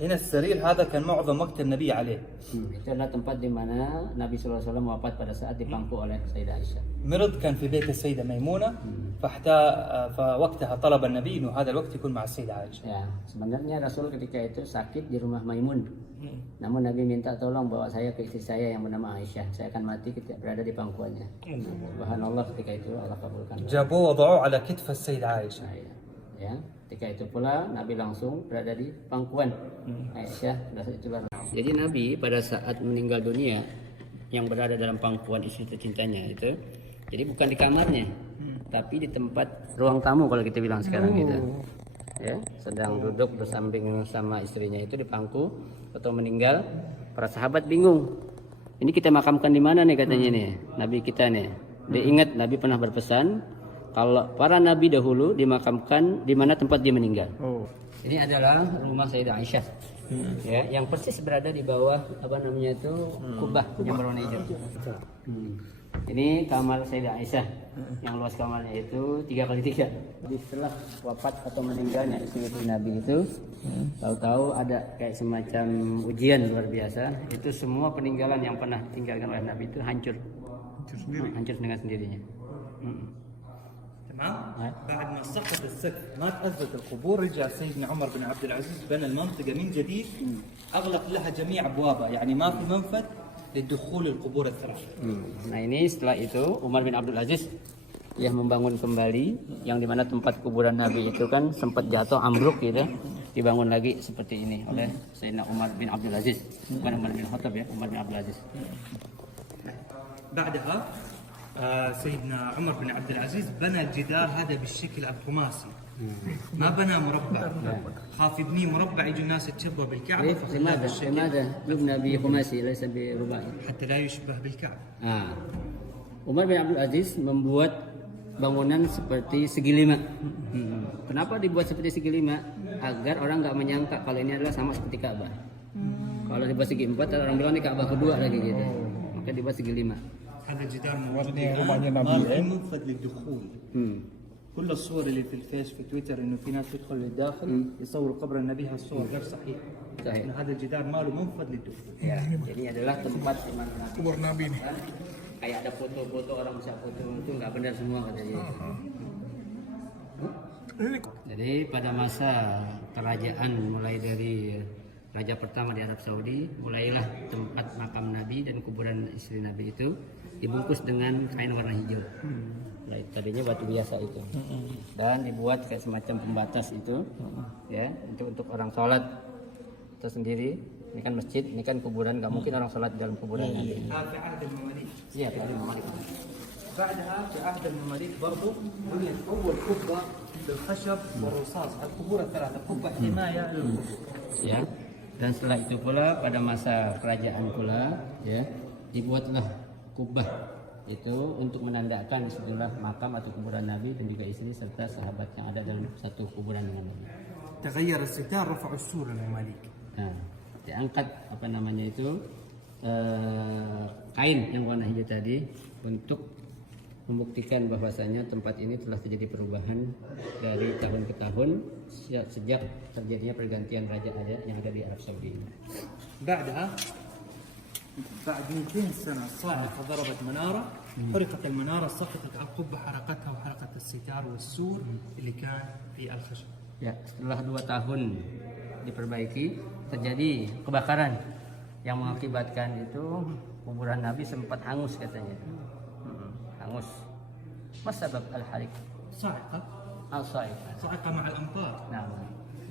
هنا السرير هذا كان معظم وقت النبي عليه. Itu adalah tempat di mana Nabi SAW wafat pada saat dipangku oleh Sayyidah Aisyah. مرض كان في بيت السيدة ميمونة فوقتها طلب النبي إنه هذا الوقت يكون مع السيدة عائشة. Ya, sebenarnya Rasul ketika itu sakit di rumah Maimun. Namun Nabi minta tolong bawa saya ke istri saya yang bernama Aisyah. Saya akan mati ketika berada di pangkuannya. Subhanallah, ketika itu Allah kabulkan. جابوه وضعوه على كتف السيدة عائشة. Ya, ketika itu pula Nabi langsung berada di pangkuan Aisyah. Jadi Nabi pada saat meninggal dunia yang berada dalam pangkuan istri tercintanya itu, jadi bukan di kamarnya, tapi di tempat ruang tamu kalau kita bilang sekarang gitu. Ya, sedang duduk bersambing sama istrinya itu di pangku atau meninggal. Para sahabat bingung. Ini kita makamkan di mana nih katanya nih, Nabi kita nih. Dia ingat Nabi pernah berpesan kalau para nabi dahulu dimakamkan di mana tempat dia meninggal. Ini adalah rumah Sayyidah Aisyah. Ya, yang persis berada di bawah apa namanya itu kubah yang berwarna hijau. Ini kamar Sayyidah Aisyah. Yang luas kamarnya itu 3x3. Jadi setelah wafat atau meninggalnya istri Nabi itu, tahu-tahu ada kayak semacam ujian luar biasa. Itu semua peninggalan yang pernah tinggalkan oleh Nabi itu hancur. Hancur dengan sendirinya. تمام؟ بعد ما سقط السقف ما تأذت القبور رجع سيدنا عمر بن عبد العزيز بنى المنطقة من جديد أغلق لها جميع أبوابها يعني ما في منفذ للدخول القبور الثلاث. Nah ini setelah itu Umar bin Abdul Aziz dia membangun kembali yang dimana tempat kuburan Nabi itu kan sempat jatuh ambruk gitu, dibangun lagi seperti ini oleh Sayyidina Umar bin Abdul Aziz, bukan Umar bin Khattab ya, Umar bin Abdul Aziz. بعدها سيدنا عمر بن عبد العزيز بنى الجدار هذا بالشكل الخماسي ما بنى مربع خاف يبنيه مربع يجي الناس يتشبه بالكعبة لماذا يبنى بخماسي ليس برباعي حتى لا يشبه بالكعبة. Umar bin Abdul Aziz membuat bangunan seperti segi lima. Kenapa dibuat seperti segi lima? Agar orang nggak menyangka kalau ini adalah sama seperti Ka'bah. Kalau dibuat segi empat orang bilang ini Ka'bah kedua lagi gitu. Maka dibuat segi lima. هذا جدار ما في منفذ للدخول. كل الصور اللي في الفيس في تويتر انه في ناس يدخل للداخل يصوروا قبر النبي هالصور غير صحيح. هذا الجدار ما له منفذ للدخول. Ya, jadi adalah tempat di mana kubur Nabi nih. Kayak ada foto-foto orang bisa foto itu nggak benar semua katanya. Jadi pada masa kerajaan mulai dari raja pertama di Arab Saudi, mulailah tempat makam Nabi dan kuburan istri Nabi itu dibungkus dengan kain warna hijau. Tadinya batu biasa itu, dan dibuat kayak semacam pembatas itu, ya untuk orang sholat tersendiri. Ini kan masjid, ini kan kuburan, nggak mungkin orang sholat di dalam kuburan Nabi. في عهد المماليك. Iya, di Mamalik. بعدها في عهد المماليك برضو بنيت اول قبه بالخشب والرصاص القبور الثلاثه قبه حمايه للقبور. Ya. Dan setelah itu pula pada masa kerajaan pula ya dibuatlah kubah itu untuk menandakan disitulah makam atau kuburan Nabi dan juga istri serta sahabat yang ada dalam satu kuburan dengan Nabi. تغير الستار رفعوا السور المماليك. Nah, diangkat apa namanya itu kain yang warna hijau tadi untuk membuktikan bahwasanya tempat ini telah terjadi perubahan dari tahun ke tahun sejak terjadinya pergantian raja-raja yang ada di Arab Saudi. بعدها بعد 200 سنة الصاعقة ضربت منارة حرقت المنارة سقطت على القبة حرقتها وحرقت الستار والسور اللي كان في الخشب. Ya, setelah 2 tahun diperbaiki terjadi kebakaran yang mengakibatkan itu kuburan Nabi sempat hangus katanya. Hangus. Masabab al-harik? صاعقة صاعقة مع الأمطار. Nah,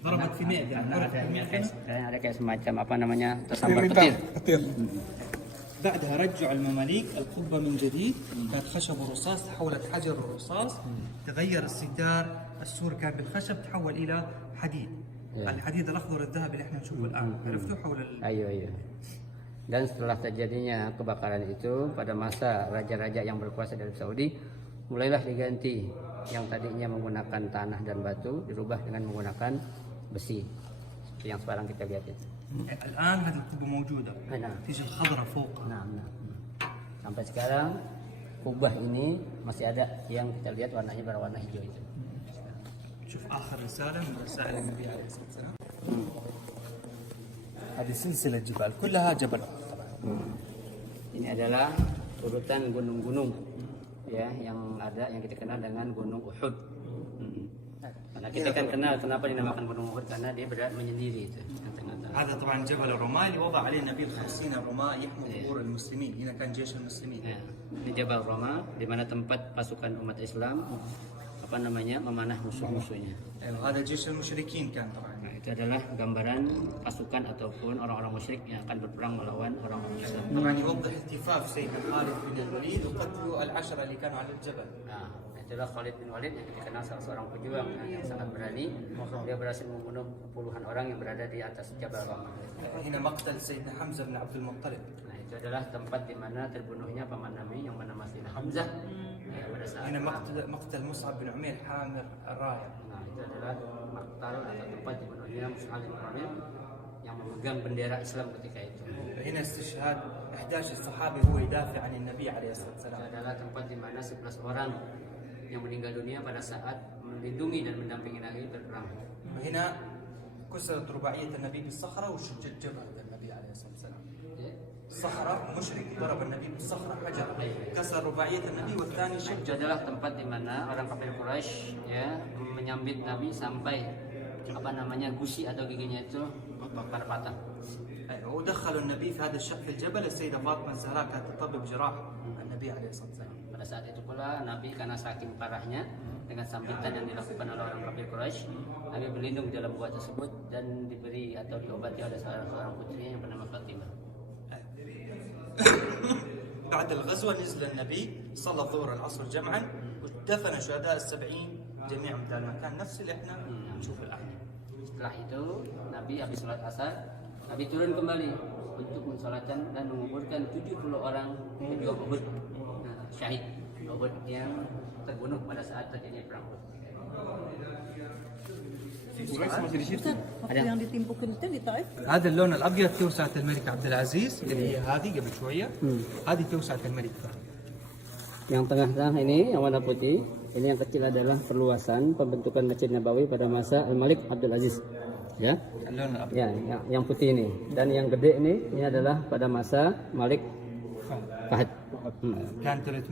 ضربت في معدة ada kayak semacam apa namanya tersambar petir. بعدها رجعوا المماليك القبة من جديد كانت خشب ورصاص تحولت حجر ورصاص تغير الستار السور كان بالخشب تحول إلى حديد. الحديد الأخضر الذهبي اللي احنا نشوفه الآن عرفتوا حول Ayo. Dan setelah terjadinya kebakaran itu pada masa raja-raja yang berkuasa dari Saudi mulailah diganti yang tadinya menggunakan tanah dan batu dirubah dengan menggunakan besi seperti yang sekarang kita lihat itu. الآن هذه القبة موجودة. نعم. تيجي الخضرة فوق. Nah. Sampai sekarang kubah ini masih ada yang kita lihat warnanya berwarna hijau itu. شوف آخر رسالة من رسائل النبي عليه الصلاة والسلام. هذه سلسلة جبال كلها جبل طبعا. Ini adalah urutan gunung-gunung ya yang ada yang kita kenal dengan Gunung Uhud. Karena kita kan kenal kenapa dinamakan Gunung Uhud karena dia berada menyendiri itu. هذا طبعا جبل الرماة اللي وضع عليه النبي 50 رماة يحموا ظهور المسلمين. هنا كان جيش المسلمين. Nah, ini Jabal Roma di mana tempat pasukan umat Islam memanah musuh-musuhnya. هذا جيش المشركين كان طبعا. Nah, itu adalah gambaran pasukan ataupun orang-orang musyrik yang akan berperang melawan orang-orang Islam. طبعا يوضح التفاف سيدنا خالد بن الوليد وقتلوا العشرة اللي كانوا على الجبل. Nah, itulah Khalid bin Walid yang dikenal salah seorang pejuang yang sangat berani. Dia berhasil membunuh puluhan orang yang berada di atas Jabal Roma. هنا مقتل سيدنا حمزة بن عبد المطلب. Nah, itu adalah tempat di mana terbunuhnya paman Nabi yang bernama Sayyidina Hamzah. Ya, pada saat هنا مقتل مصعب بن عمير حامل الراية. Nah, itu adalah maktal atau tempat dibunuhnya Mus'ab bin Umair yang memegang bendera Islam ketika itu. هنا استشهاد 11 صحابي هو يدافع عن النبي عليه الصلاة Itu والسلام. adalah tempat di mana 11 orang yang meninggal dunia pada saat melindungi dan mendampingi Nabi berperang. وهنا كسرت رباعية النبي بالصخرة وشجت جبهة النبي عليه الصلاة والسلام. Ya. صخرة مشرك ضرب النبي بالصخرة حجر كسر رباعية النبي والثاني Itu شج. adalah tempat di mana orang kafir Quraisy ya menyambit Nabi sampai gusi atau giginya itu pada patah. ودخلوا النبي في هذا الشق في الجبل. السيدة فاطمة الزهراء كانت تطبب جراح النبي عليه الصلاة والسلام. Pada saat itu pula Nabi karena saking parahnya dengan sambitan yang dilakukan oleh orang kafir Quraisy, Nabi berlindung di dalam gua tersebut dan diberi atau diobati oleh seorang putrinya yang bernama Fatimah. بعد الغزوة نزل النبي صلى الظهر العصر جمعا ودفن شهداء 70 جميعا في المكان نفس اللي احنا نشوف الآن. Setelah itu Nabi habis sholat asar, Nabi turun kembali untuk mensolatkan dan menguburkan 70 orang pejuang Uhud, syahid Uhud yang terbunuh pada saat terjadi perang Uhud. Ustaz, waktu yang ditimpukin itu di Taif? هذا اللون الابيض توسعة الملك عبد العزيز اللي هي هذه قبل شويه. هذه توسعة الملك فهد. Yang tengah-tengah ini yang warna putih, ini yang kecil adalah perluasan pembentukan Masjid Nabawi pada masa Al-Malik Abdul Aziz. Ya. اللون الابيض Ya, yang putih ini dan yang gede ini adalah pada masa Malik Fahd. كان 300